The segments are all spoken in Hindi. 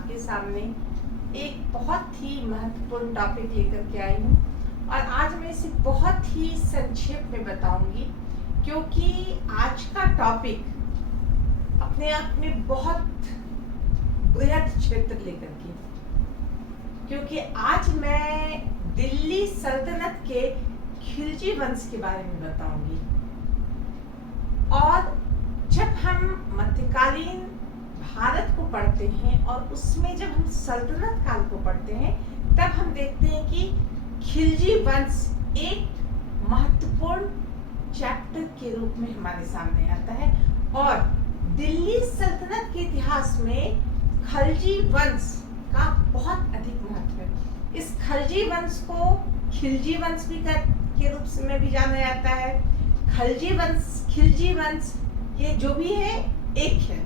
आपके सामने एक बहुत ही महत्वपूर्ण टॉपिक लेकर के आई हूँ और आज मैं इसे बहुत ही संक्षेप में बताऊंगी क्योंकि आज का टॉपिक अपने आप में बहुत बृहद क्षेत्र लेकर के, क्योंकि आज मैं दिल्ली सल्तनत के खिलजी वंश के बारे में बताऊंगी। और जब हम मध्यकालीन भारत को पढ़ते हैं और उसमें जब हम सल्तनत काल को पढ़ते हैं तब हम देखते हैं कि खिलजी वंश एक महत्वपूर्ण चैप्टर के रूप में हमारे सामने आता है। और दिल्ली सल्तनत के इतिहास में खलजी वंश का बहुत अधिक महत्व है। इस खलजी वंश को खिलजी वंश भी के रूप में भी जाना जाता है। खलजी वंश, खिलजी वंश, ये जो भी है एक है।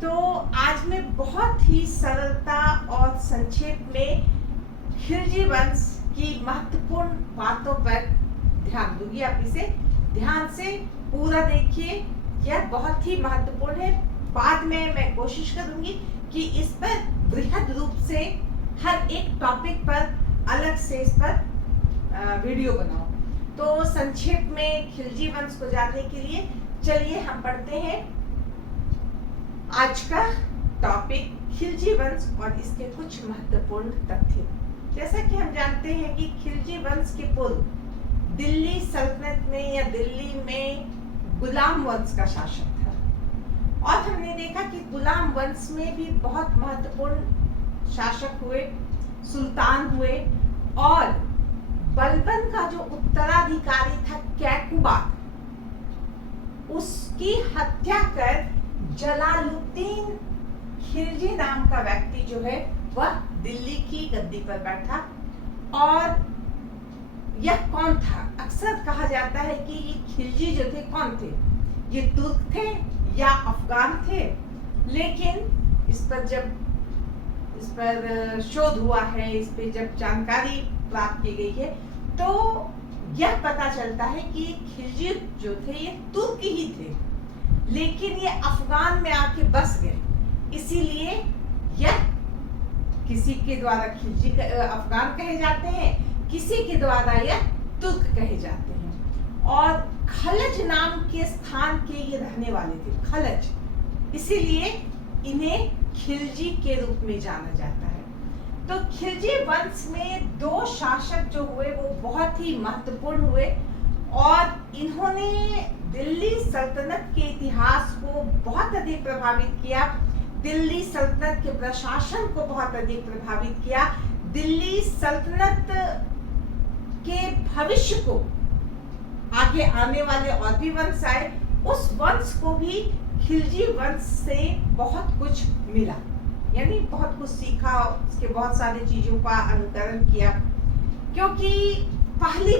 तो आज मैं बहुत ही सरलता और संक्षेप में खिलजी वंश की महत्वपूर्ण बातों पर ध्यान दूंगी। आप इसे ध्यान से पूरा देखिए, यह बहुत ही महत्वपूर्ण है। बाद में मैं कोशिश करूंगी कि इस पर बृहद रूप से हर एक टॉपिक पर अलग से इस पर वीडियो बनाऊं। तो संक्षेप में खिलजी वंश को जानने के लिए चलिए हम पढ़ते हैं आज का टॉपिक खिलजी वंश और इसके कुछ महत्वपूर्ण तथ्य। जैसा कि हम जानते हैं कि खिलजी वंश के पूर्व दिल्ली सल्तनत में या दिल्ली में गुलाम वंश का शासन था। और हमने देखा कि गुलाम वंश में भी बहुत महत्वपूर्ण शासक हुए, सुल्तान हुए। और बलबन का जो उत्तराधिकारी था कैकुबाद, उसकी हत्या कर जलालुद्दीन खिलजी नाम का व्यक्ति जो है वह दिल्ली की गद्दी पर बैठा। और यह कौन था? अक्सर कहा जाता है कि ये खिलजी जो थे कौन थे? ये तुर्क थे या अफगान थे। लेकिन इस पर शोध हुआ है, इस पे जब जानकारी प्राप्त की गई है तो यह पता चलता है कि खिलजी जो थे ये तुर्क ही थे, लेकिन ये अफगान में आके बस गए। इसीलिए यह किसी के द्वारा खिलजी अफगान कहे जाते हैं, किसी के द्वारा यह तुर्क कहे जाते हैं। और खलज नाम के स्थान के ये रहने वाले थे, खलज, इसीलिए इन्हें खिलजी के रूप में जाना जाता है। तो खिलजी वंश में दो शासक जो हुए वो बहुत ही महत्वपूर्ण हुए और इन्होंने दिल्ली सल्तनत के इतिहास को बहुत अधिक प्रभावित किया, दिल्ली सल्तनत के प्रशासन को बहुत अधिक प्रभावित किया, दिल्ली सल्तनत के भविष्य को, आगे आने वाले और भी वंश आए, उस वंश को भी खिलजी वंश से बहुत कुछ मिला, यानी बहुत कुछ सीखा, उसके बहुत सारी चीजों का अनुकरण किया। क्योंकि पहली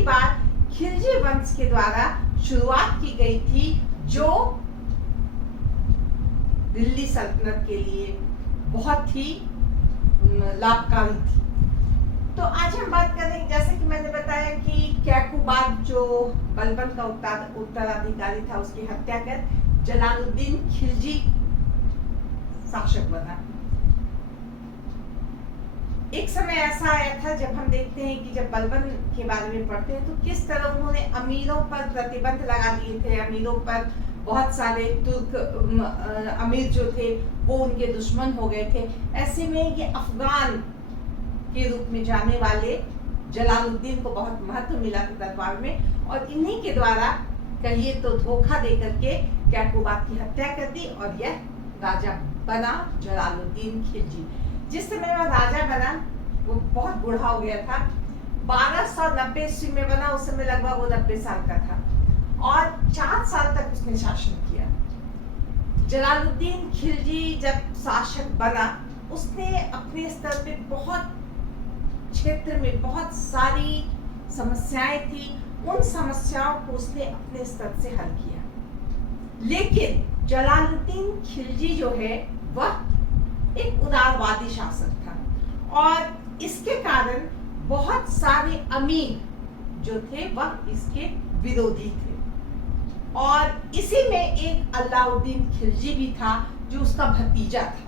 बार खिलजी वंश के द्वारा शुरुआत की गई थी जो दिल्ली सल्तनत के लिए बहुत ही लाभकारी थी। तो आज हम बात करेंगे, जैसे कि मैंने बताया कि कैकुबाद जो बलबन का उत्तराधिकारी था उसकी हत्या कर जलालुद्दीन खिलजी शासक बना। एक समय ऐसा आया था जब हम देखते हैं कि जब बलबन के बारे में पढ़ते हैं तो किस तरह उन्होंने अमीरों पर प्रतिबंध लगा दिए थे। अमीरों पर बहुत सारे तुर्क अमीर जो थे वो उनके दुश्मन हो गए थे। ऐसे में ये अफगान के रूप में जाने वाले जलालुद्दीन को बहुत महत्व मिला था दरबार में, और इन्हीं के द्वारा कहिए तो धोखा दे करके कैकुबाद की हत्या कर दी और यह राजा बना जलालुद्दीन खिलजी। जिस समय वह राजा बना वो बहुत बूढ़ा हो गया था, 1290 ईस्वी में बना, उस समय लगभग वो 90 साल का था और 4 साल तक उसने शासन किया। जलालुद्दीन खिलजी जब शासक बना उसने अपने स्तर पे बहुत क्षेत्र में बहुत सारी समस्याएं थी, उन समस्याओं को उसने अपने स्तर से हल किया। लेकिन जलालुद्दीन खिलजी जो है वह एक उदारवादी शासक था और इसके कारण बहुत सारे अमीर जो थे वह इसके विरोधी थे। और इसी में एक अलाउद्दीन खिलजी भी था जो उसका भतीजा था।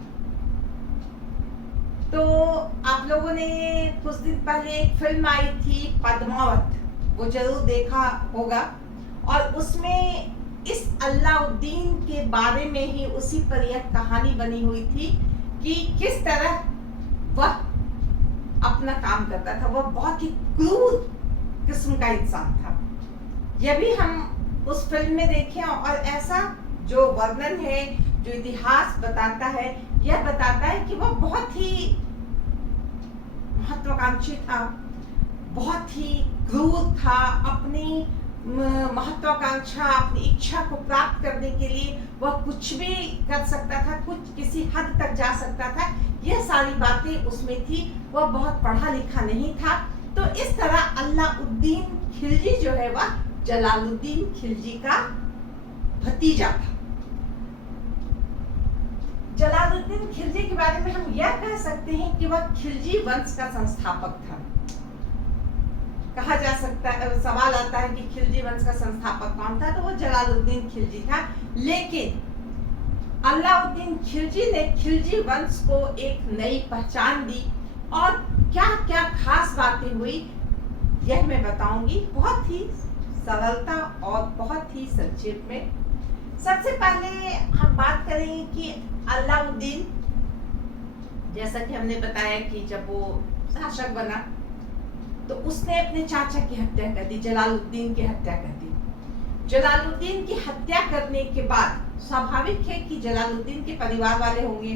तो आप लोगों ने कुछ दिन पहले एक फिल्म आई थी पद्मावत, वो जरूर देखा होगा, और उसमें इस अलाउद्दीन के बारे में ही उसी पर यह कहानी बनी हुई थी कि किस तरह वह अपना काम करता था। वह बहुत ही क्रूर किस्म का इंसान था। यह भी हम उस फिल्म में देखें, और ऐसा जो वर्णन है, जो इतिहास बताता है, यह बताता है कि वह बहुत ही महत्वाकांक्षी था, बहुत ही क्रूर था। अपनी महत्वाकांक्षा, अपनी इच्छा को प्राप्त करने के लिए वह कुछ भी कर सकता था, कुछ किसी हद तक जा सकता था। यह सारी बातें उसमें थी। वह बहुत पढ़ा लिखा नहीं था। तो इस तरह अलाउद्दीन खिलजी जो है वह जलालुद्दीन खिलजी का भतीजा था। जलालुद्दीन खिलजी के बारे में हम यह कह सकते हैं कि वह खिलजी वंश का संस्थापक था। कहा जा सकता है, सवाल आता है कि खिलजी वंश का संस्थापक कौन था, तो वो जलालुद्दीन खिलजी था। लेकिन अलाउद्दीन खिलजी ने खिलजी वंश को एक नई पहचान दी, और क्या क्या खास बातें हुई यह मैं बताऊंगी बहुत ही सरलता और बहुत ही संक्षेप में। सबसे पहले हम बात करेंगे कि अलाउद्दीन, जैसा कि हमने बताया कि जब वो शासक बना तो उसने अपने चाचा की हत्या कर दी, जलालुद्दीन की हत्या कर दी। जलालुद्दीन की हत्या करने के बाद स्वाभाविक है कि जलालुद्दीन के परिवार वाले होंगे,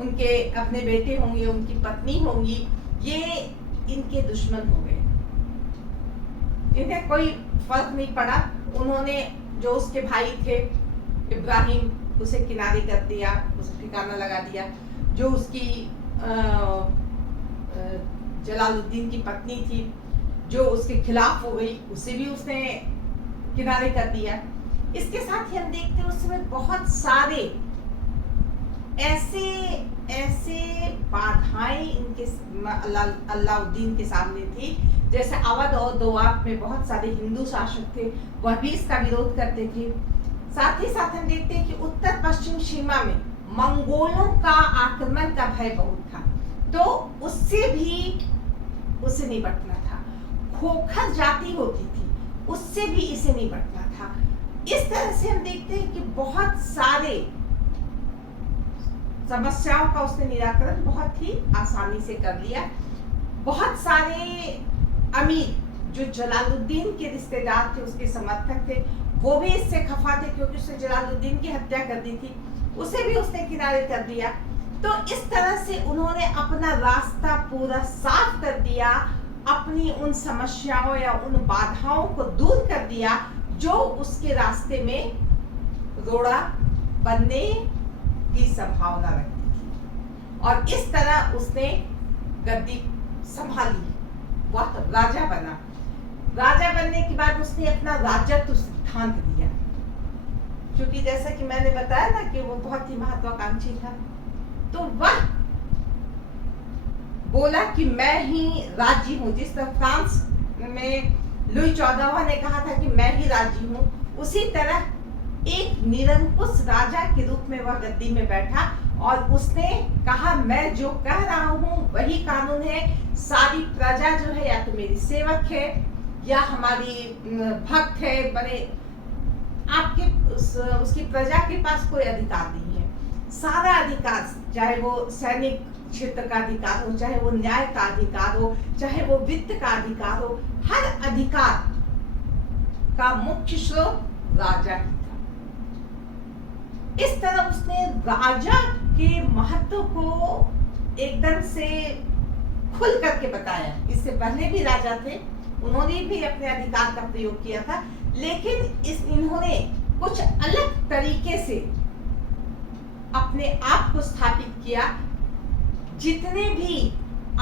उनके अपने बेटे होंगे, उनकी पत्नी होंगी, ये इनके दुश्मन हो गए। इन्हें कोई फर्क नहीं पड़ा। उन्होंने जो उसके भाई थे इब्राहिम, उसे किनारे कर दिया, उसे ठिकाना लगा दिया। जो उसकी जलालुद्दीन की पत्नी थी, जो उसके खिलाफ हो गई, उसे भी उसने किनारे कर दिया। इसके साथ ही हम देखते हैं उस समय बहुत सारे ऐसे बाधाएं इनके अलाउद्दीन के सामने थी। जैसे अवध और दोआब में बहुत सारे हिंदू शासक थे, वह भी इसका विरोध करते थे। साथ ही साथ हम देखते हैं कि उत्तर पश्चिम सीमा में मंगोलों का आक्रमण का भय बहुत था, तो उससे भी उसे निपटना था। खोखर जाति होती थी, उससे भी इसे निपटना था। इस तरह से हम देखते हैं कि बहुत सारे समस्याओं का उसने निराकरण बहुत ही आसानी से कर लिया। बहुत सारे अमीर जो जलालुद्दीन के रिश्तेदार थे, उसके समर्थक थे, वो भी इससे खफा थे क्योंकि उसने जलालुद्दीन की हत्या कर दी थी, उसे भी उसने किनारे कर दिया। तो इस तरह से उन्होंने अपना रास्ता पूरा साफ कर दिया, अपनी उन समस्याओं या उन बाधाओं को दूर कर दिया जो उसके रास्ते में रोड़ा बनने की संभावना रखती थी। और इस तरह उसने गद्दी संभाली, वह राजा बना। राजा बनने के बाद उसने अपना राजत्व सिद्धांत दिया, क्योंकि जैसा कि मैंने बताया ना कि वो बहुत ही महत्वाकांक्षी था। तो वह बोला कि मैं ही राजी हूँ। जिस तरह फ्रांस में लुई 14वां ने कहा था कि मैं ही राजी हूँ, उसी तरह एक निरंकुश राजा के रूप में वह गद्दी में बैठा और उसने कहा मैं जो कह रहा हूँ वही कानून है। सारी प्रजा जो है या तो मेरी सेवक है या हमारी भक्त है, बने आपके उसकी प्रजा के पास कोई अधिकार नहीं है। सारा अधिकार, चाहे वो सैनिक क्षेत्र का अधिकार हो, चाहे वो न्याय का अधिकार हो, चाहे वो वित्त का अधिकार हो, हर अधिकार का मुख्य स्रोत राजा ही था। इस तरह उसने राजा के महत्व को एकदम से खुल करके बताया। इससे पहले भी राजा थे, उन्होंने भी अपने अधिकार का प्रयोग किया था, लेकिन इन्होंने कुछ अलग तरीके से अपने आप को स्थापित किया। जितने भी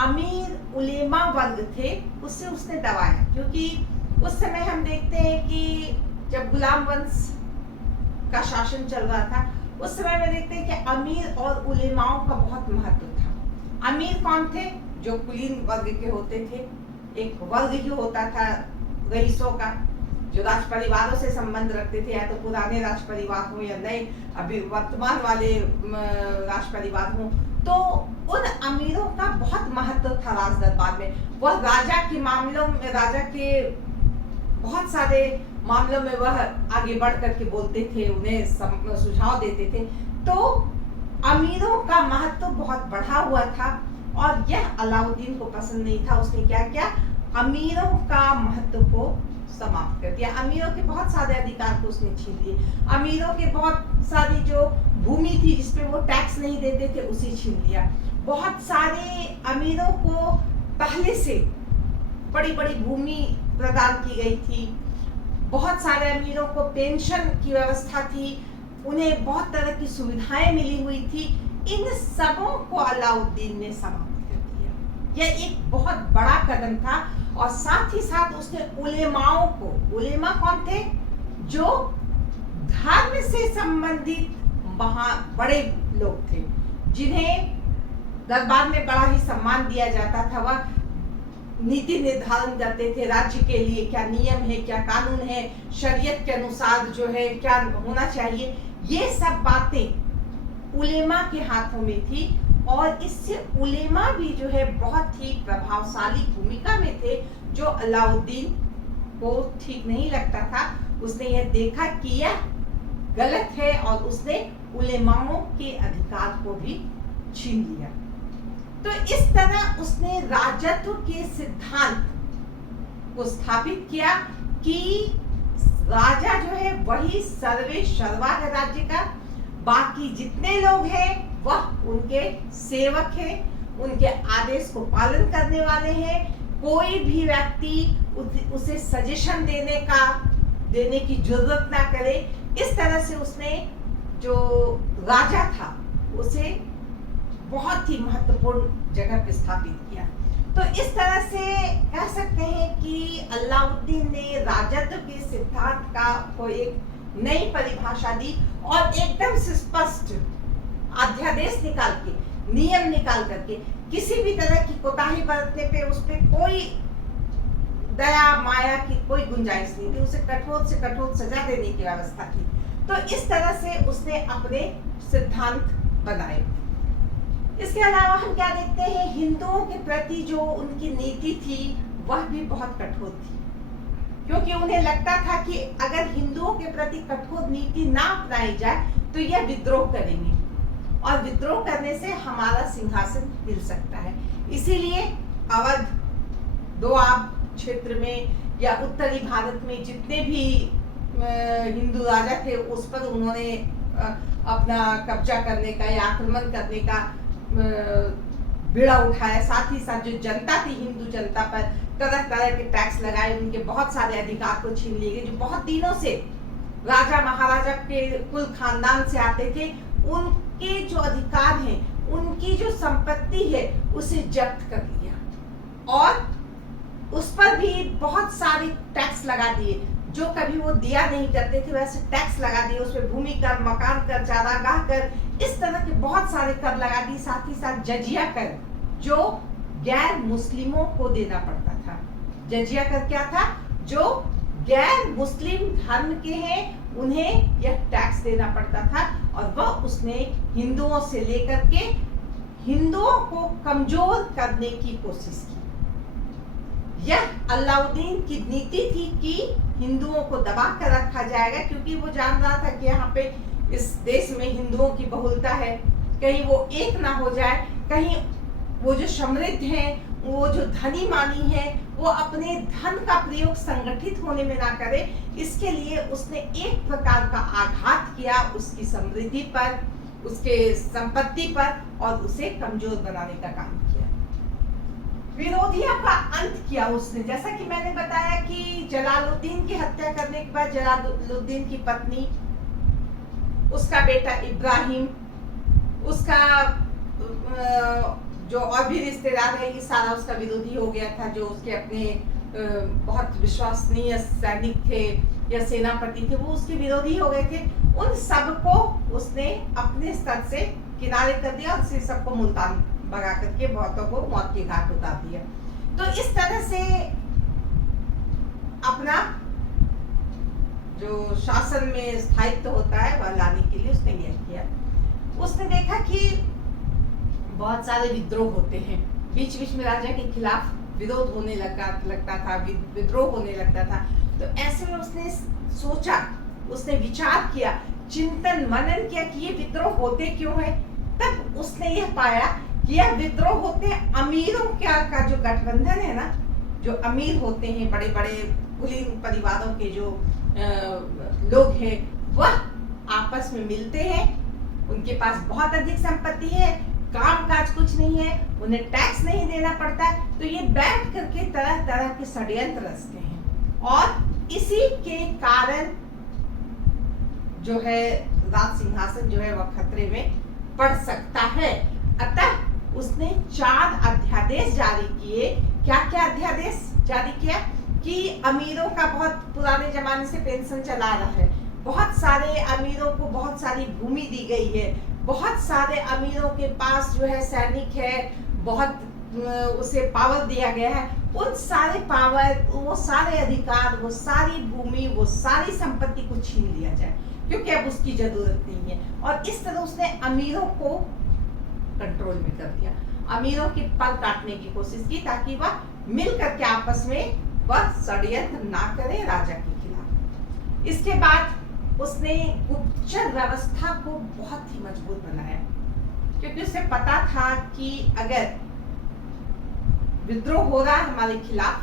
अमीर उलेमा वर्ग थे उससे उसने दबाया, क्योंकि उस समय हम देखते हैं कि जब गुलाम वंश का शासन चल रहा था, उस समय में देखते हैं कि अमीर और उलेमाओं का बहुत महत्व था। अमीर कौन थे? जो कुलीन वर्ग के होते थे, एक वर्ग ही होता था रईसों का। जो राज परिवारों से संबंध रखते थे, या तो पुराने राज परिवार हो या नए अभी वर्तमान वाले राज परिवार हो, तो उन अमीरों का बहुत महत्व था राज दरबार में। वह राजा के मामलों में, राजा के बहुत सारे मामलों में वह आगे बढ़ करके बोलते थे, उन्हें सुझाव देते थे। तो अमीरों का महत्व बहुत बढ़ा हुआ था और यह अलाउद्दीन को पसंद नहीं था। उसने क्या किया, अमीरों का महत्व को समाप्त कर दिया। अमीरों के बहुत सारे अधिकार को उसने छीन लिए। अमीरों के बहुत सारी जो भूमि थी जिसपे वो टैक्स नहीं देते थे उसे छीन लिया। बहुत सारे अमीरों को पहले से बड़ी बड़ी भूमि प्रदान की गई थी। बहुत सारे अमीरों को पेंशन की व्यवस्था थी, उन्हें बहुत तरह की सुविधाएं मिली हुई थी। इन सबों को अलाउद्दीन ने समाप्त कर दिया। यह एक बहुत बड़ा कदम था। और साथ ही साथ उसने उलेमाओं को, उलेमा कौन थे, जो धर्म से संबंधित बड़े लोग थे, जिन्हें दरबार में बड़ा ही सम्मान दिया जाता था। वह नीति निर्धारण करते थे राज्य के लिए, क्या नियम है, क्या कानून है, शरीयत के अनुसार जो है क्या होना चाहिए। ये सब बातें उलेमा के हाथों में थी और इससे उलेमा भी जो है बहुत ही प्रभावशाली भूमिका में थे, जो अलाउद्दीन को ठीक नहीं लगता था। उसने यह देखा कि यह गलत है और उसने उलेमाओं के अधिकार को भी छीन लिया। तो इस तरह उसने राजत्व के सिद्धांत को स्थापित किया कि राजा जो है वही सर्वे सर्वा है राज्य का, बाकी जितने लोग हैं वह उनके सेवक हैं, उनके आदेश को पालन करने वाले हैं। कोई भी व्यक्ति उसे सजेशन देने की जरूरत ना करे। इस तरह से उसने जो राजा था उसे बहुत ही महत्वपूर्ण जगह पे स्थापित किया। तो इस तरह से कह सकते हैं कि अलाउद्दीन ने राजत्व के सिद्धांत को एक नई परिभाषा दी और एकदम से स्पष्ट अध्यादेश निकाल के, नियम निकाल करके, किसी भी तरह की कोताही बरतने पे उस पे कोई दया माया की कोई गुंजाइश नहीं थी। उसे कठोर से कठोर सजा देने की व्यवस्था की। तो इस तरह से उसने अपने सिद्धांत बनाए। इसके अलावा हम क्या देखते हैं, हिंदुओं के प्रति जो उनकी नीति थी वह भी बहुत कठोर थी, क्योंकि उन्हें लगता था कि अगर हिंदुओं के प्रति कठोर नीति ना अपनाई जाए तो यह विद्रोह करेंगे और विद्रोह करने से हमारा सिंहासन हिल सकता है। इसीलिए अवध, दोआब क्षेत्र में या उत्तरी भारत में जितने भी हिंदू राजा थे उस पर उन्होंने अपना कब्जा करने का या आक्रमण करने का बीड़ा उठाया। साथ ही साथ जो जनता थी, हिंदू जनता पर तरह तरह के टैक्स लगाए, उनके बहुत सारे अधिकार को छीन लिए गए। जो बहुत दिनों से राजा महाराजा के कुल खानदान से आते थे, उनके जो अधिकार हैं, उनकी जो संपत्ति है उसे जब्त कर लिया और उस पर भी बहुत सारे टैक्स लगा दिए। जो कभी वो दिया नहीं करते थे वैसे टैक्स लगा दिए। उस पर भूमि कर, मकान कर, चारागाह कर, इस तरह के बहुत सारे कर लगा दिए। साथ ही साथ जजिया कर, जो गैर मुस्लिमों को देना पड़ता था। जजिया कर क्या था, जो गैर मुस्लिम धर्म के हैं उन्हें यह टैक्स देना पड़ता था और वह उसने हिंदुओं से लेकर के हिंदुओं को कमजोर करने की कोशिश की। यह अलाउद्दीन की नीति थी कि हिंदुओं को दबा कर रखा जाएगा, क्योंकि वो जान रहा था कि यहाँ पे इस देश में हिंदुओं की बहुलता है, कहीं वो एक ना हो जाए, कहीं वो जो समृद्ध हैं, वो जो धनी मानी है, वो अपने धन का प्रयोग संगठित होने में ना करे। इसके लिए उसने एक प्रकार का आघात किया उसकी समृद्धि पर, उसके संपत्ति पर और उसे कमजोर बनाने का काम किया। विरोधियों का अंत किया उसने। जैसा कि मैंने बताया कि जलालुद्दीन की हत्या करने के बाद जलालुद्दीन की पत्नी, उसका बेटा इब्राहिम, उसका जो और भी रिश्तेदार है, ये सारा उसका विरोधी हो गया था। जो उसके अपने बहुत विश्वसनीय सैनिक थे या सेनापति थे, वो उसके विरोधी हो गए थे। उन सबको उसने अपने स्तर से किनारे कर दिया और उसे सबको मुल्तान भगा करके बहुतों को मौत के घाट उतार दिया। तो इस तरह से अपना जो शासन में स्थायित्व होता है वह लाने के लिए उसने यह किया। उसने देखा कि बहुत सारे विद्रोह होते हैं, बीच बीच में राजा के खिलाफ विरोध होने लगता था, विद्रोह होने लगता था। तो ऐसे में उसने सोचा, उसने विचार किया, चिंतन मनन किया कि ये विद्रोह होते क्यों है। तब उसने यह पाया कि यह विद्रोह होते हैं अमीरों का जो गठबंधन है ना, जो अमीर होते हैं, बड़े बड़े कुलीन परिवारों के जो लोग हैं, वह आपस में मिलते हैं, उनके पास बहुत अधिक संपत्ति है, काम काज कुछ नहीं है, उन्हें टैक्स नहीं देना पड़ता, तो ये बैठ करके तरह तरह के षड्यंत्र रचते हैं और इसी के कारण जो है राज सिंहासन जो है वह खतरे में पड़ सकता है। अतः उसने 4 अध्यादेश जारी किए। क्या क्या अध्यादेश जारी किया कि अमीरों का बहुत पुराने जमाने से पेंशन चला रहा है, बहुत सारे अमीरों को बहुत सारी भूमि दी गई है, बहुत सारे अमीरों के पास जो है सैनिक है, बहुत उसे पावर दिया गया है। उन सारे पावर, वो सारे अधिकार, वो सारी भूमि, वो सारी संपत्ति को छीन लिया जाए, क्योंकि अब उसकी जरूरत नहीं है। और इस तरह उसने अमीरों को कंट्रोल में कर दिया, अमीरों की पल काटने की कोशिश की, ताकि वह मिल करके आपस में वह षड्यंत्र ना करे राजा के खिलाफ। इसके बाद उसने गुप्तचर व्यवस्था को बहुत ही मजबूत बनाया, क्योंकि उसे पता था कि अगर विद्रोह हो रहा है हमारे खिलाफ,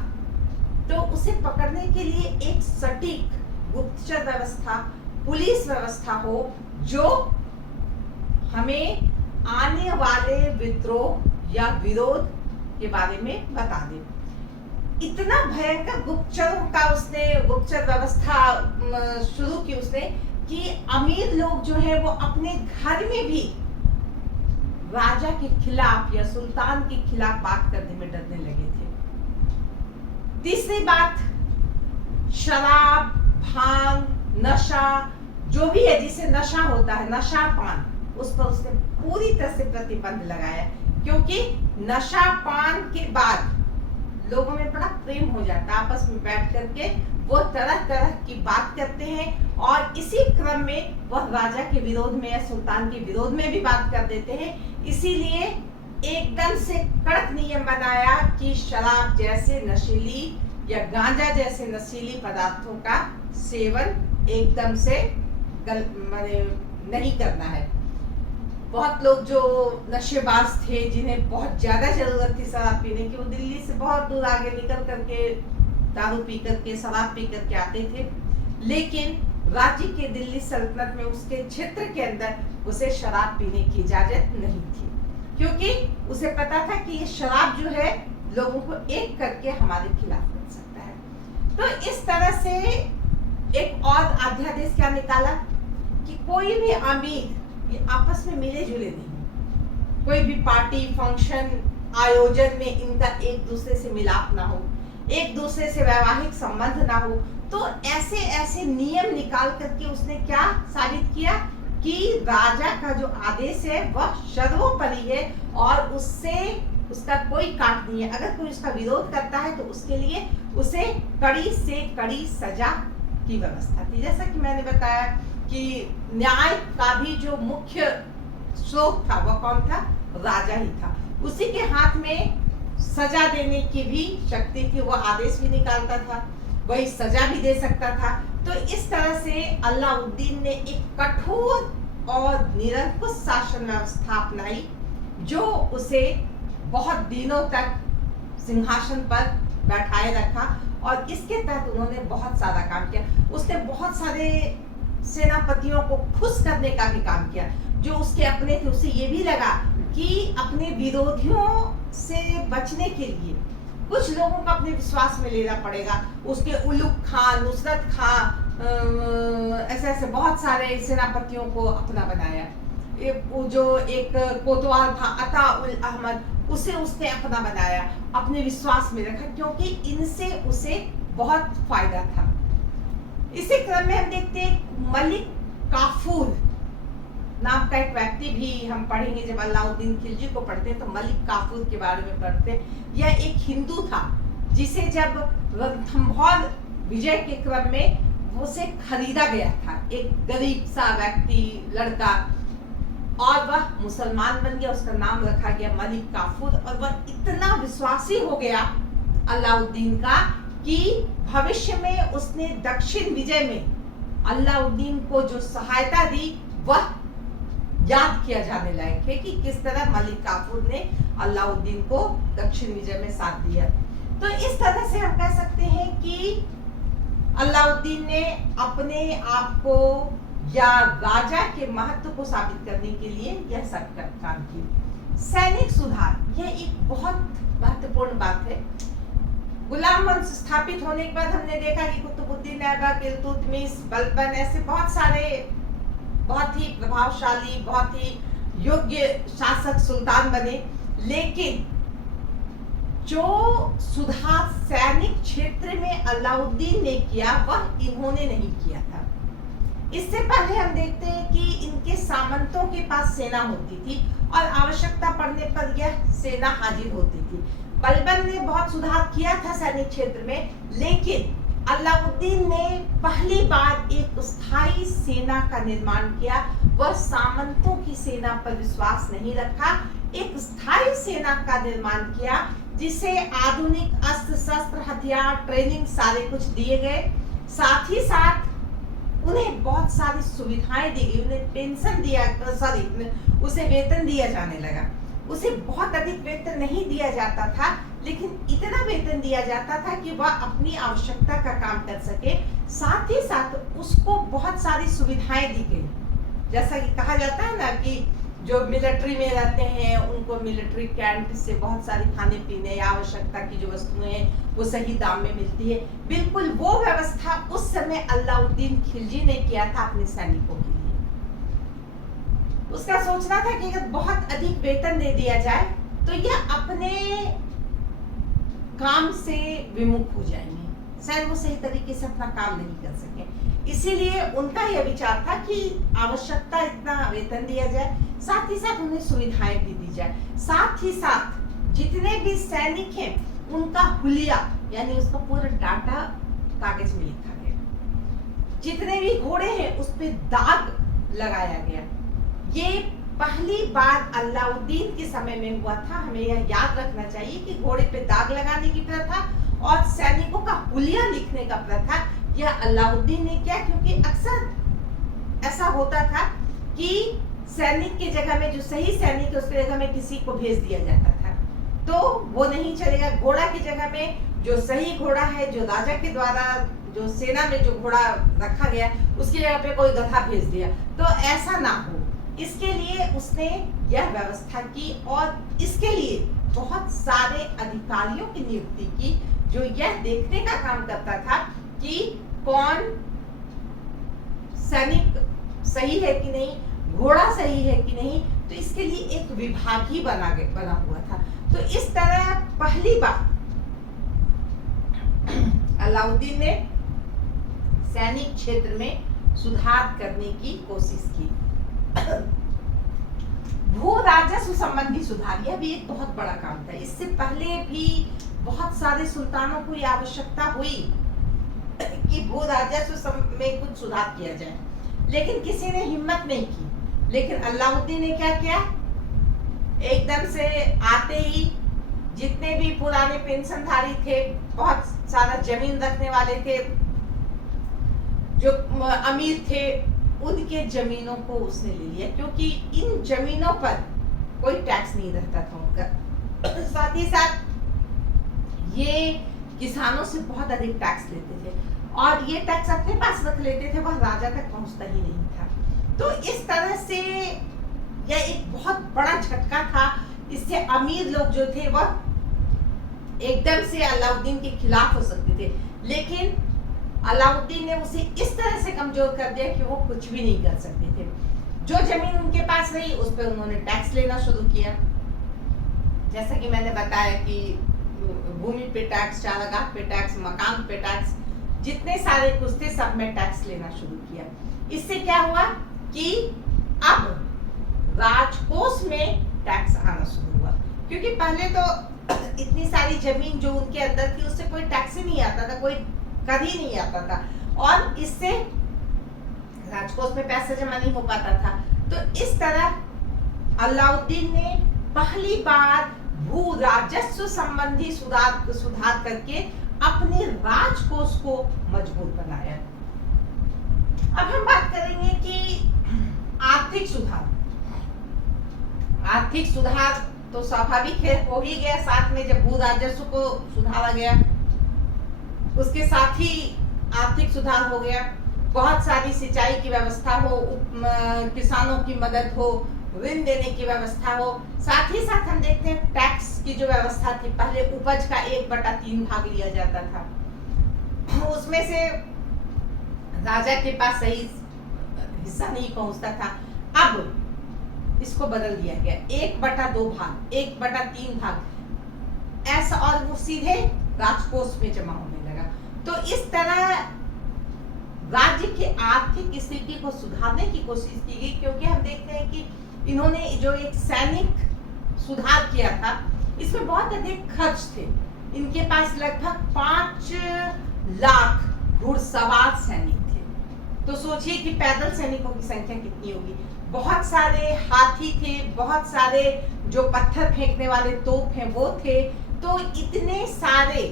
तो उसे पकड़ने के लिए एक सटीक गुप्तचर व्यवस्था, पुलिस व्यवस्था हो, जो हमें आने वाले विद्रोह या विरोध के बारे में बता दे। इतना भयंकर गुप्तचरों का उसने गुप्तचर व्यवस्था शुरू की उसने कि अमीर लोग जो है वो अपने घर में भी राजा के खिलाफ या सुल्तान के खिलाफ बात करने में डरने लगे थे। तीसरी बात, शराब, भांग, नशा जो भी है, जिसे नशा होता है, नशा पान, उस पर उसने पूरी तरह से प्रतिबंध लगाया, क्योंकि नशा पान के बाद लोगों में बड़ा प्रेम हो जाता है, आपस में बैठ करके वो तरह तरह की बात करते हैं और इसी क्रम में वह राजा के विरोध में या सुल्तान के विरोध में भी बात कर देते हैं। इसीलिए एकदम से कड़क नियम बनाया कि शराब जैसे नशीली या गांजा जैसे नशीली पदार्थों का सेवन एकदम से नहीं करना है। बहुत लोग जो नशेबाज थे, जिन्हें बहुत ज्यादा जरूरत थी शराब पीने की, वो दिल्ली से बहुत दूर आगे निकल करके दारू पी करके, शराब पी करके आते थे, लेकिन राज्य के दिल्ली सल्तनत में उसके क्षेत्र के अंदर उसे शराब पीने की इजाजत नहीं थी, क्योंकि उसे पता था कि ये शराब जो है लोगों को एक करके हमारे खिलाफ बन सकता है। तो इस तरह से एक और अध्यादेश क्या निकाला कि कोई भी अमीर ये आपस में मिले जुले नहीं, कोई भी पार्टी, फंक्शन, आयोजन में इनका एक दूसरे से मिलाप ना हो, एक दूसरे से वैवाहिक संबंध ना हो। तो ऐसे ऐसे नियम निकाल करके उसने क्या साबित किया कि राजा का जो आदेश है वह सर्वोपरि है और उससे उसका कोई काट नहीं है। अगर कोई उसका विरोध करता है तो उसके लिए उसे कड़ी से कड़ी सजा की व्यवस्था थी। जैसा कि मैंने बताया कि न्याय का भी जो मुख्य स्रोत था वह कौन था? राजा ही था। उसी के हाथ में सजा देने की भी शक्ति थी, वह आदेश भी निकालता था, वही सजा भी दे सकता था। तो इस तरह से अलाउद्दीन ने एक कठोर और निरंकुश शासन व्यवस्था अपनाई, जो उसे बहुत दिनों तक सिंहासन पर बैठाए रखा और इसके तहत उन्होंने बहुत सारा काम किया। उसने बहुत सारे सेनापतियों को खुश करने का भी काम किया जो उसके अपने थे। उसे ये भी लगा कि अपने विरोधियों से बचने के लिए कुछ लोगों को अपने विश्वास में लेना पड़ेगा। उसके उलुग खान, नुसरत खान, ऐसे ऐसे बहुत सारे सेनापतियों को अपना बनाया। जो एक कोतवाल था अता उल अहमद, उसे उसने अपना बनाया, अपने विश्वास में रखा, क्योंकि इनसे उसे बहुत फायदा था। इसी क्रम में हम देखते हैं मलिक काफूर नाम का एक व्यक्ति भी हम पढ़ेंगे। जब अलाउद्दीन खिलजी को पढ़ते हैं तो मलिक काफूर के बारे में पढ़ते हैं। यह एक हिंदू था जिसे जब रणथंभौर विजय के क्रम में उसे खरीदा गया था, एक गरीब सा व्यक्ति, लड़का, और वह मुसलमान बन गया। उसका नाम रखा गया मलिक काफूर, और वह इतना विश्वासी हो गया अलाउद्दीन का कि भविष्य में उसने दक्षिण विजय में अलाउद्दीन को जो सहायता दी वह याद किया जाने लायक है कि किस तरह मलिक काफूर ने अलाउद्दीन को दक्षिण विजय में साथ दिया। तो इस तरह से हम कह सकते हैं कि अलाउद्दीन ने अपने आप को या राजा के महत्व को साबित करने के लिए यह सब काम किया। सैनिक सुधार, यह एक बहुत महत्वपूर्ण बात है। गुलाम वंश स्थापित होने के बाद हमने देखा कि कुतुबुद्दीन ऐबक, इल्तुतमिश, बलबन, ऐसे बहुत सारे बहुत ही प्रभावशाली, बहुत ही योग्य शासक सुल्तान बने, लेकिन जो सुधार सैनिक क्षेत्र में अलाउद्दीन ने किया वह इन्होंने नहीं किया था। इससे पहले हम देखते हैं कि इनके सामंतों के पास सेना होती थी और आवश्यकता पड़ने पर यह सेना हाजिर होती थी। बलबन ने बहुत सुधार किया था सैनिक क्षेत्र में, लेकिन अलाउद्दीन ने पहली बार एक स्थायी सेना का निर्माण किया। वह सामंतों की सेना पर विश्वास नहीं रखा, एक स्थायी सेना का निर्माण किया जिसे आधुनिक अस्त्र शस्त्र, हथियार, ट्रेनिंग सारे कुछ दिए गए। साथ ही साथ उन्हें बहुत सारी सुविधाएं दी गई, उन्हें पेंशन दिया, उसे वेतन दिया जाने लगा। उसे बहुत अधिक वेतन नहीं दिया जाता था, लेकिन इतना वेतन दिया जाता था कि वह अपनी आवश्यकता का काम कर सके। साथ ही साथ उसको बहुत सारी सुविधाएं दी गई, जैसा कि कहा जाता है ना कि जो मिलिट्री में रहते हैं उनको मिलिट्री कैंट से बहुत सारी खाने पीने या आवश्यकता की जो वस्तुएं हैं वो सही दाम में मिलती है। बिल्कुल वो व्यवस्था उस समय अलाउद्दीन खिलजी ने किया था अपने सैनिकों के लिए। उसका सोचना था कि अगर बहुत अधिक वेतन दे दिया जाए तो यह अपने काम से विमुख हो जाएंगे, शायद वो सही तरीके से अपना काम नहीं कर सके। इसीलिए उनका यह विचार था कि आवश्यकता इतना वेतन दिया जाए, साथ ही साथ उन्हें सुविधाएं भी दी जाए। साथ ही साथ जितने भी सैनिक हैं उनका हुलिया यानी उसका पूरा डाटा कागज में लिखा गया। जितने भी घोड़े हैं उस पे दाग लगाया गया। ये पहली बार अलाउद्दीन के समय में हुआ था। हमें यह याद रखना चाहिए कि घोड़े पे दाग लगाने की प्रथा और सैनिकों का हुलिया लिखने का प्रथा यह अलाउद्दीन ने किया, क्योंकि अक्सर ऐसा होता था कि सैनिक की जगह में जो सही सैनिक है उसकी जगह में किसी को भेज दिया जाता था, तो वो नहीं चलेगा। घोड़ा की जगह में जो सही घोड़ा है, जो राजा के द्वारा जो सेना में जो घोड़ा रखा गया उसकी जगह पे कोई गधा भेज दिया, तो ऐसा ना हो, इसके लिए उसने यह व्यवस्था की। और इसके लिए बहुत सारे अधिकारियों की नियुक्ति की जो यह देखने का काम करता था कि कौन सैनिक सही है कि नहीं, घोड़ा सही है कि नहीं। तो इसके लिए एक विभाग ही बना हुआ था। तो इस तरह पहली बार अलाउद्दीन ने सैनिक क्षेत्र में सुधार करने की कोशिश की। भू राजस्व संबंधी सुधार, यह भी एक बहुत बड़ा काम था। इससे पहले भी बहुत सारे सुल्तानों को यह आवश्यकता हुई कि भू राजस्व में कुछ सुधार किया जाए, लेकिन किसी ने हिम्मत नहीं की। लेकिन अलाउद्दीन ने क्या किया, एकदम से आते ही जितने भी पुराने पेंशनधारी थे, बहुत सारा जमीन रखने वाले थे, जो अमीर थे, उनके जमीनों को उसने ले लिया, क्योंकि इन जमीनों पर कोई टैक्स नहीं रहता था उनका। साथ ही साथ ये किसानों से बहुत अधिक टैक्स लेते थे और ये टैक्स अपने पास रख लेते थे, वह राजा तक पहुंचता ही नहीं था। तो इस तरह से यह एक बहुत बड़ा झटका था। इससे अमीर लोग जो थे वह एकदम से अलाउद्दीन के खिलाफ हो सकते थे, लेकिन अलाउद्दीन ने उसे इस तरह से कमजोर कर दिया कि वो कुछ भी नहीं कर सकते थे। जो जमीन उनके पास रही उस पर उन्होंने टैक्स लेना शुरू किया। जैसा कि मैंने बताया कि भूमि पे टैक्स, चारागाह पे टैक्स, मकान पे टैक्स, जितने सारे कुछ थे सब में टैक्स लेना शुरू किया। इससे क्या हुआ कि अब राजकोष में टैक्स आना शुरू हुआ, क्योंकि पहले तो इतनी सारी जमीन जो उनके अंदर थी उससे कोई टैक्स ही नहीं आता था, कोई कर ही नहीं आता था। और इससे राजकोष में पैसा जमा नहीं हो पाता था। तो इस तरह अलाउद्दीन ने पहली बार भू राजस्व संबंधी सुधार करके अपने राजकोष को मजबूत बनाया। अब हम बात करेंगे कि आर्थिक सुधार। आर्थिक सुधार तो स्वाभाविक है, हो ही गया। साथ में जब भू राजस्व को सुधारा गया, उसके साथ ही आर्थिक सुधार हो गया। बहुत सारी सिंचाई की व्यवस्था हो, किसानों की मदद हो, ऋण देने की व्यवस्था हो। साथ ही साथ हम देखते हैं टैक्स की जो व्यवस्था थी, पहले उपज का 1/3 भाग लिया जाता था, उसमें से राजा के पास सही हिस्सा नहीं पहुंचता था। अब इसको बदल दिया गया, 1/2 भाग, 1/3 भाग ऐसा, और वो सीधे राजकोष में जमा होने लगा। तो इस तरह राज्य की आर्थिक स्थिति को सुधारने की कोशिश की गई, क्योंकि हम देखते हैं कि इन्होंने जो एक सैनिक सुधार किया था, इसमें बहुत अधिक खर्च थे। इनके पास लगभग 5 लाख घुड़सवार सैनिक थे। तो सोचिए कि पैदल सैनिकों की संख्या कितनी होगी। बहुत सारे हाथी थे, बहुत सारे जो पत्थर फेंकने वाले तोप हैं वो थे। तो इतने सारे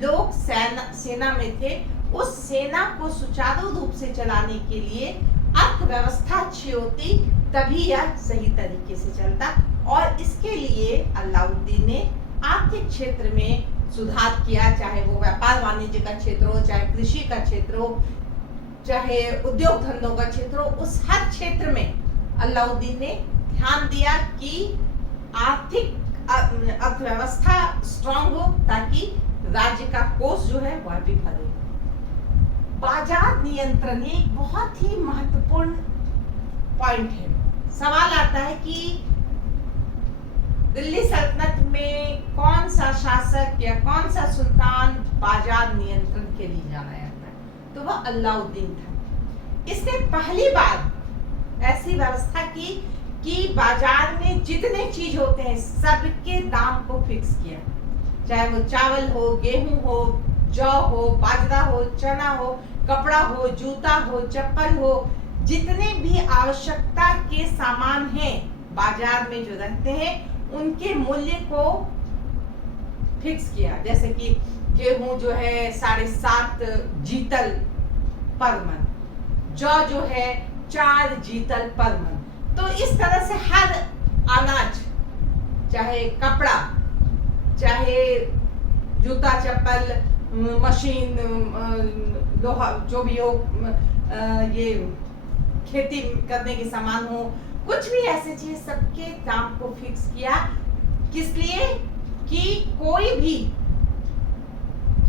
लोग सेना में थे। उस सेना को सुचारू रूप से चलाने के लिए अर्थव्यवस्था अच्छी होती, तभी यह सही तरीके से चलता। और इसके लिए अलाउद्दीन ने आर्थिक क्षेत्र में सुधार किया, चाहे वो व्यापार वाणिज्य का क्षेत्र हो, चाहे कृषि का क्षेत्र हो, चाहे उद्योग धंधों का क्षेत्र हो। उस हर क्षेत्र में अलाउद्दीन ने ध्यान दिया कि आर्थिक अर्थव्यवस्था स्ट्रांग हो, ताकि राज्य का कोष जो है वह भी भरे। बाजार नियंत्रण एक बहुत ही महत्वपूर्ण पॉइंट है। सवाल आता है कि दिल्ली सल्तनत में कौन सा शासक या कौन सा सुल्तान बाजार नियंत्रण के लिए जाना जाता है, तो वह अलाउद्दीन था। इसने पहली बार ऐसी व्यवस्था की कि बाजार में जितने चीज होते हैं सबके दाम को फिक्स किया, चाहे वो चावल हो, गेहूं हो, जौ हो, बाजरा हो, चना हो, कपड़ा हो, जूता हो, चप्पल हो, जितने भी आवश्यकता के सामान हैं बाजार में जो रहते हैं, उनके मूल्य को फिक्स किया। जैसे कि गेहूं जो है 7.5 जीतल पर मन, जौ जो है 4 जीतल पर मन। तो इस तरह से हर अनाज, चाहे कपड़ा, चाहे जूता, चप्पल, मशीन, लोहा, जो भी हो, ये खेती करने के सामान हो, कुछ भी ऐसे चीज, सबके दाम को फिक्स किया। किस लिए? कि कोई भी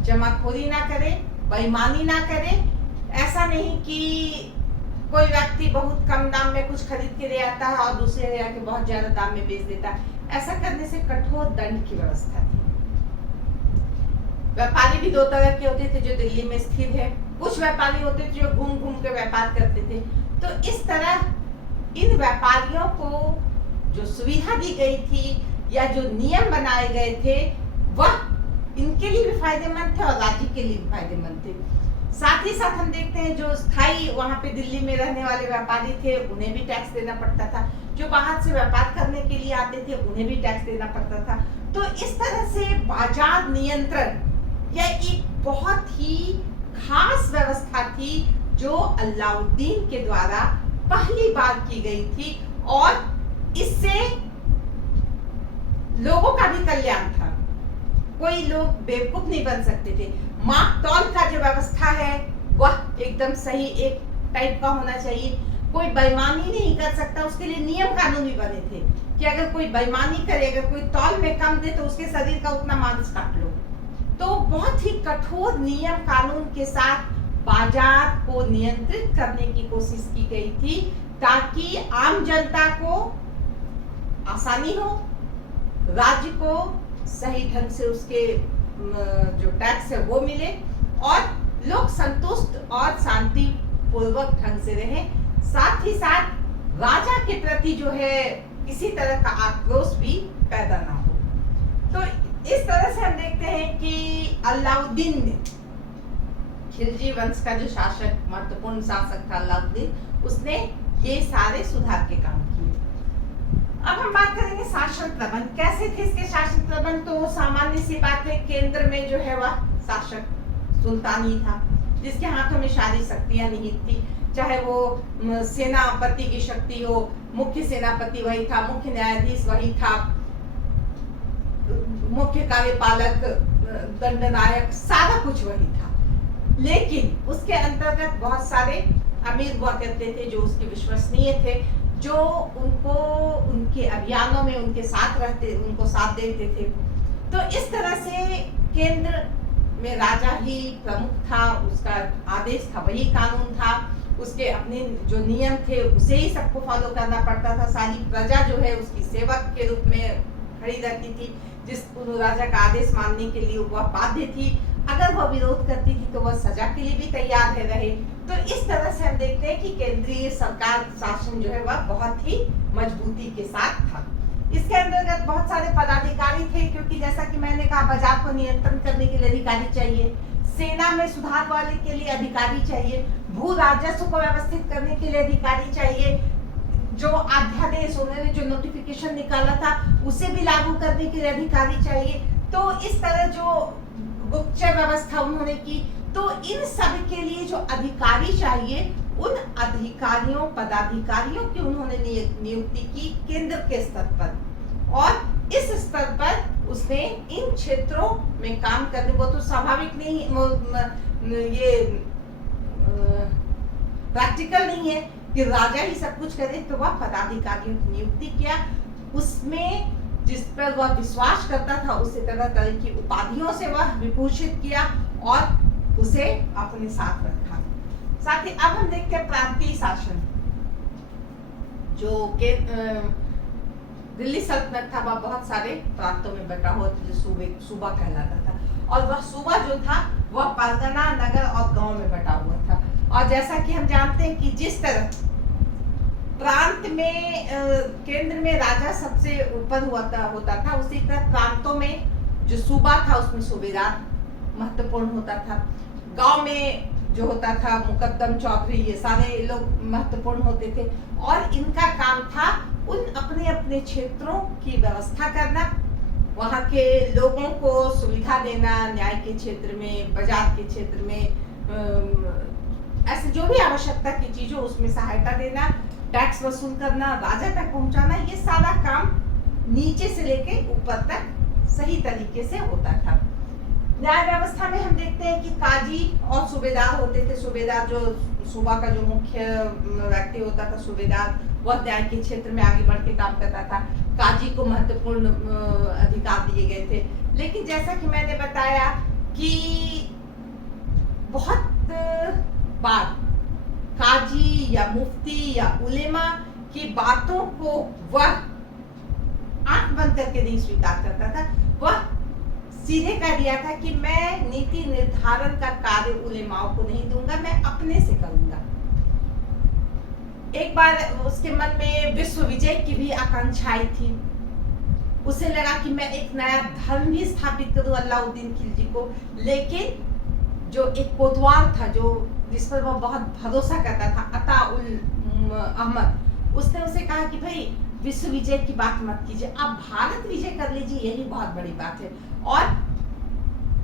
जमाखोरी ना करे, बेईमानी ना करे। ऐसा नहीं कि कोई व्यक्ति बहुत कम दाम में कुछ खरीद के ले आता है और दूसरे ले आके बहुत ज्यादा दाम में बेच देता है। ऐसा करने से कठोर दंड की व्यवस्था थी। व्यापारी भी 2 तरह के होते थे जो दिल्ली में स्थित है। कुछ व्यापारी होते थे जो घूम घूम के व्यापार करते थे। तो इस तरह इन व्यापारियों को जो सुविधा दी गई थी या जो नियम बनाए गए थे, वह इनके लिए भी फायदेमंद थे और राज्य के लिए भी फायदेमंद थे। साथ ही साथ हम देखते हैं जो स्थायी वहां पे दिल्ली में रहने वाले व्यापारी थे, उन्हें भी टैक्स देना पड़ता था। जो बाहर से व्यापार करने के लिए आते थे, उन्हें भी टैक्स देना पड़ता था। तो इस तरह से बाजार नियंत्रण यह एक बहुत ही खास व्यवस्था थी जो अलाउद्दीन के द्वारा पहली बार की गई थी, और इससे लोगों का भी कल्याण था। कोई लोग बेवकूफ नहीं बन सकते थे। माप तौल का जो व्यवस्था है वह एकदम सही एक टाइप का होना चाहिए। कोई बेईमानी नहीं कर सकता, उसके लिए नियम कानून भी बने थे कि अगर कोई बेईमानी करे, अगर कोई तौल में कम दे तो उसके शरीर का उतना मांस काट लो। तो बहुत ही कठोर नियम कानून के साथ बाजार को नियंत्रित करने की कोशिश की गई थी, ताकि आम जनता को आसानी हो, राज्य को सही ढंग से उसके जो टैक्स है वो मिले, और लोग संतुष्ट और शांति पूर्वक ढंग से रहें। साथ ही साथ राजा के प्रति जो है किसी तरह का आक्रोश भी पैदा ना हो। तो इस तरह से हम देखते हैं कि अलाउद्दीन ने खिलजी वंश का जो शासक, महत्वपूर्ण शासक था अलाउद्दीन, उसने ये सारे सुधार के काम किए। अब हम बात करेंगे शासन प्रबंध। कैसे थे इसके शासन प्रबंध? तो सामान्य सी बात है, केंद्र में जो है वह शासक सुल्तान ही था, जिसके हाथों में सारी शक्तियां निहित थी। चाहे वो सेनापति की शक्ति हो, मुख्य सेनापति वही था, मुख्य न्यायाधीश वही था, मुख्य कार्यपालक, दंडनायक, सारा कुछ वही था। लेकिन उसके अंतर्गत बहुत सारे अमीर हुआ करते थे जो उसके विश्वसनीय थे, जो उनको उनके अभियानों में उनके साथ रहते, उनको साथ देते थे। तो इस तरह से केंद्र में राजा ही प्रमुख था, उसका आदेश था, वही कानून था, उसके अपने जो नियम थे उसे ही सबको फॉलो करना पड़ता था। सारी प्रजा जो है उसकी सेवक के रूप में खड़ी रहती थी, जिस राजा का आदेश मानने के लिए वह बाध्य थी। अगर वह विरोध करती थी तो वह सजा के लिए भी तैयार है रहे। तो इस तरह से हम देखते हैं कि केंद्रीय सरकार शासन जो है वह बहुत ही मजबूती के साथ था। इसके अंतर्गत बहुत सारे पदाधिकारी थे, क्योंकि जैसा कि मैंने कहा, बाजार को नियंत्रण करने के लिए अधिकारी चाहिए, सेना में सुधार वाले के लिए अधिकारी चाहिए, भू राजस्व को व्यवस्थित करने के लिए अधिकारी चाहिए, जो अध्यादेश उन्होंने जो नोटिफिकेशन निकाला था उसे भी लागू करने के लिए अधिकारी चाहिए। तो इस तरह जो गुप्तचर व्यवस्था उन्होंने की, तो इन सब के लिए जो अधिकारी चाहिए, उन अधिकारियों, पदाधिकारियों की उन्होंने नियुक्ति की केंद्र के स्तर पर, और इस स्तर पर उसने इन क्षेत्रों में काम करने को, तो स्वाभाविक नहीं, ये प्रैक्टिकल नहीं है कि राजा ही सब कुछ करे, तो वह पदाधिकारियों की नियुक्ति किया। उसमें जिस पर वह विश्वास करता था उसे तरह तरह की उपाधियों से वह विभूषित किया और उसे अपने साथ रखा। साथ ही अब हम देखते हैं प्रांतीय शासन। जो के दिल्ली सल्तनत था वह बहुत सारे प्रांतों में बटा हुआ था, जो सूबा कहलाता था, और वह सूबा जो था वह परगना, नगर और गांव में बटा हुआ था। और जैसा कि हम जानते हैं कि जिस तरह प्रांत में केंद्र में राजा सबसे ऊपर होता था, उसी तरह प्रांतों में जो सूबा था उसमें सूबेदार महत्वपूर्ण होता था। गांव में जो होता था मुकद्दम, चौधरी, ये सारे लोग महत्वपूर्ण होते थे, और इनका काम था उन अपने अपने क्षेत्रों की व्यवस्था करना, वहाँ के लोगों को सुविधा देना, न्याय के क्षेत्र में, बाजार के क्षेत्र में, ऐसे जो भी आवश्यकता की चीजों उसमें सहायता देना, टैक्स वसूल करना, राजा तक पहुंचाना, ये सारा काम नीचे से लेके ऊपर तक सही तरीके से होता था। न्याय व्यवस्था में हम देखते हैं कि काजी और सूबेदार होते थे। सूबेदार जो सूबा का जो मुख्य व्यक्ति होता था, सूबेदार, वह न्याय के क्षेत्र में आगे बढ़ के काम करता था। काजी को महत्वपूर्ण अधिकार दिए गए थे। लेकिन जैसा कि मैंने बताया कि बहुत बार काजी या मुफ्ती या उलेमा की बातों को वह आंख बंद करके नहीं स्वीकार करता था, वह सीधे कह दिया था कि मैं नीति निर्धारण का कार्य उलेमाओं को नहीं दूंगा, मैं अपने से करूंगा। एक बार उसके मन में विश्व विजय की भी आकांक्षाएं थी। उसे लगा कि मैं एक नया धर्म भी स्थापित करूं अलाउद्दीन खिलजी को। लेकिन जो एक कोतवाल था, जो जिस पर वह बहुत भरोसा करता था, अता उल अहमद, उसने उसे कहा कि भाई विश्व विजय की बात मत कीजिए, आप भारत विजय कर लीजिए, यही बहुत बड़ी बात है, और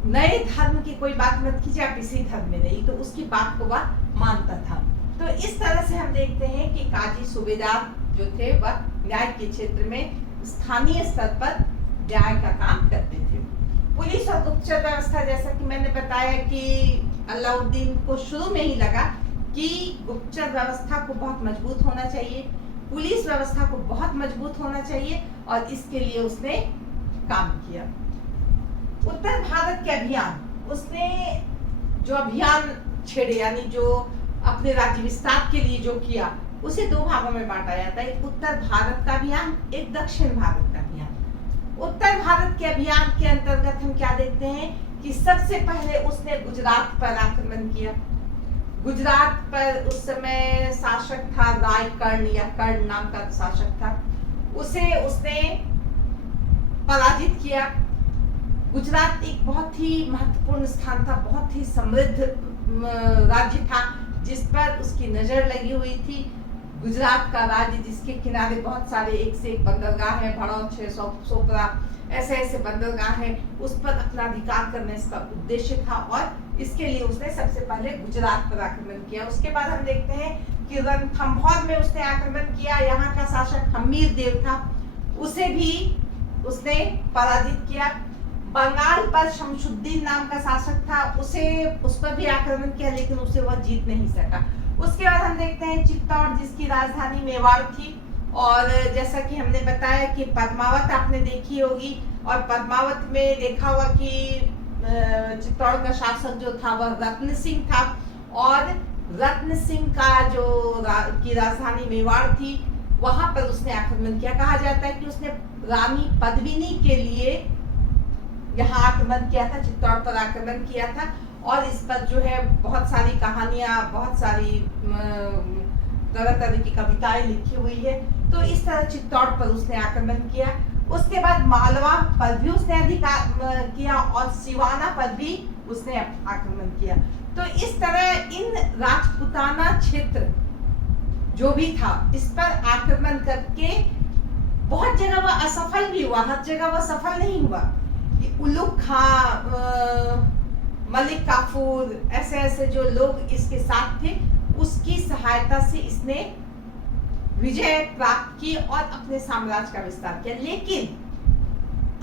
नए धर्म की कोई बात मत कीजिए, आप इसी धर्म में रहिए। तो उसकी बात को वह मानता था। तो इस तरह से हम देखते हैं कि काजी, सूबेदार जो थे वह न्याय के क्षेत्र में स्थानीय स्तर पर न्याय का काम करते थे। पुलिस और गुप्तचर व्यवस्था, जैसा कि मैंने बताया कि अलाउद्दीन को शुरू में ही लगा कि गुप्तचर व्यवस्था को बहुत मजबूत होना चाहिए, पुलिस व्यवस्था को बहुत मजबूत होना चाहिए, और इसके लिए उसने काम किया। उत्तर भारत के अभियान, उसने जो अभियान छेड़े, यानी जो अपने राज्य विस्तार के लिए जो किया, उसे दो भागों में बांटा जाता है, एक उत्तर भारत का अभियान, एक दक्षिण भारत का अभियान। उत्तर भारत के अभियान के अंतर्गत हम क्या देखते हैं कि सबसे पहले उसने गुजरात पर आक्रमण किया। गुजरात पर उस समय शासक था राय कर्ण, या कर्ण नाम का शासक था, उसे उसने पराजित किया। गुजरात एक बहुत ही महत्वपूर्ण स्थान था, बहुत ही समृद्ध राज्य था जिस पर उसकी नजर लगी हुई थी। गुजरात का राज्य जिसके किनारे बहुत सारे एक से एक बंदरगाह है, भड़ौच है, सोपरा, ऐसे ऐसे बंदरगाह है, उस पर अपना अधिकार करना इसका उद्देश्य था और इसके लिए उसने सबसे पहले गुजरात पर आक्रमण किया। उसके बाद हम देखते हैं कि रणथंभौर में उसने आक्रमण किया। यहाँ का शासक हमीर देव था, उसे भी उसने पराजित किया। बंगाल पर शमशुद्दीन नाम का शासक था, उस पर भी आक्रमण किया, लेकिन उसे वह जीत नहीं सका। उसके बाद हम देखते हैं चित्तौड़ जिसकी राजधानी मेवाड़ थी, और जैसा कि हमने बताया कि पद्मावत आपने देखी होगी, और पद्मावत में देखा हुआ कि चित्तौड़ का शासक जो था वह रत्न सिंह था, और रत्न सिंह का की राजधानी मेवाड़ थी, वहां पर उसने आक्रमण किया। कहा जाता है कि उसने रानी पद्मिनी के लिए यहाँ आक्रमण किया था, चित्तौड़ पर आक्रमण किया था, और इस पर जो है बहुत सारी कहानियां, बहुत सारी तरह तरह की कविताएं लिखी हुई है। तो इस तरह चित्तौड़ पर उसने आक्रमण किया। उसके बाद मालवा पर भी उसने अधिकार किया और सिवाना पर भी उसने आक्रमण किया। तो इस तरह इन राजपूताना क्षेत्र जो भी था इस पर आक्रमण करके बहुत जगह वह असफल भी हुआ, हर जगह वह सफल नहीं हुआ। उलुग खां, मलिक काफूर, ऐसे ऐसे जो लोग इसके साथ थे, उसकी सहायता से इसने विजय प्राप्त की और अपने साम्राज्य का विस्तार किया। लेकिन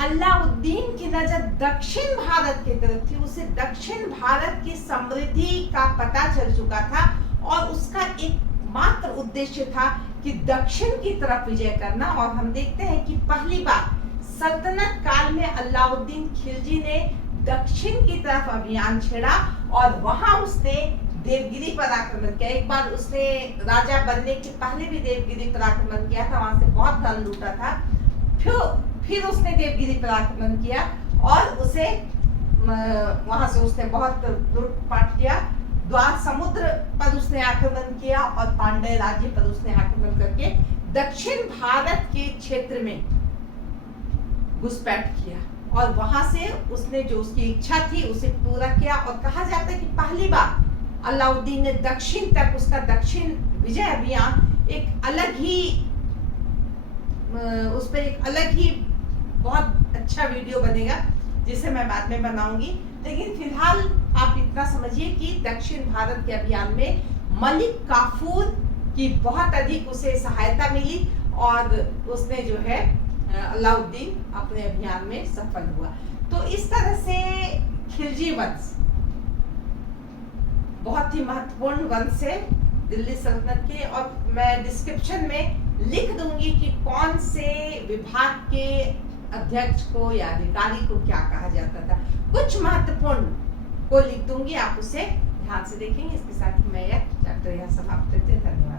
अलाउद्दीन की नजर दक्षिण भारत की तरफ थी, उसे दक्षिण भारत की समृद्धि का पता चल चुका था और उसका एकमात्र उद्देश्य था कि दक्षिण की तरफ विजय करना। और हम देखते हैं कि पहली बार सल्तनत काल में अलाउद्दीन खिलजी ने दक्षिण की तरफ अभियान छेड़ा और वहां उसने देवगिरी पर आक्रमण किया। एक बार उसने राजा बनने के पहले भी देवगिरी पर आक्रमण किया था, वहां से बहुत धन लूटा था। फिर उसने देवगिरी पर आक्रमण किया और उसे वहां से उसने बहुत लूटपाट किया। द्वार समुद्र पर उसने आक्रमण किया और पांड्य राज्य पर उसने आक्रमण करके दक्षिण भारत के क्षेत्र में घुसपैठ किया और वहां से उसने जो उसकी इच्छा थी उसे पूरा किया। और कहा जाता है कि पहली बार अलाउद्दीन ने दक्षिण तक, उसका दक्षिण विजय अभियान एक अलग ही, उस पर एक अलग ही बहुत अच्छा वीडियो बनेगा जिसे मैं बाद में बनाऊंगी। लेकिन फिलहाल आप इतना समझिए कि दक्षिण भारत के अभियान में मलिक काफूर की बहुत अधिक उसे सहायता मिली और उसने जो है अलाउद्दीन अपने अभियान में सफल हुआ। तो इस तरह से खिलजी वंश बहुत ही महत्वपूर्ण वंश है दिल्ली सल्तनत के, और मैं डिस्क्रिप्शन में लिख दूंगी कि कौन से विभाग के अध्यक्ष को या अधिकारी को क्या कहा जाता था। कुछ महत्वपूर्ण को लिख दूंगी, आप उसे ध्यान से देखेंगे। इसके साथ ही मैं यह चैप्टर यहाँ समाप्त करती हूँ। धन्यवाद।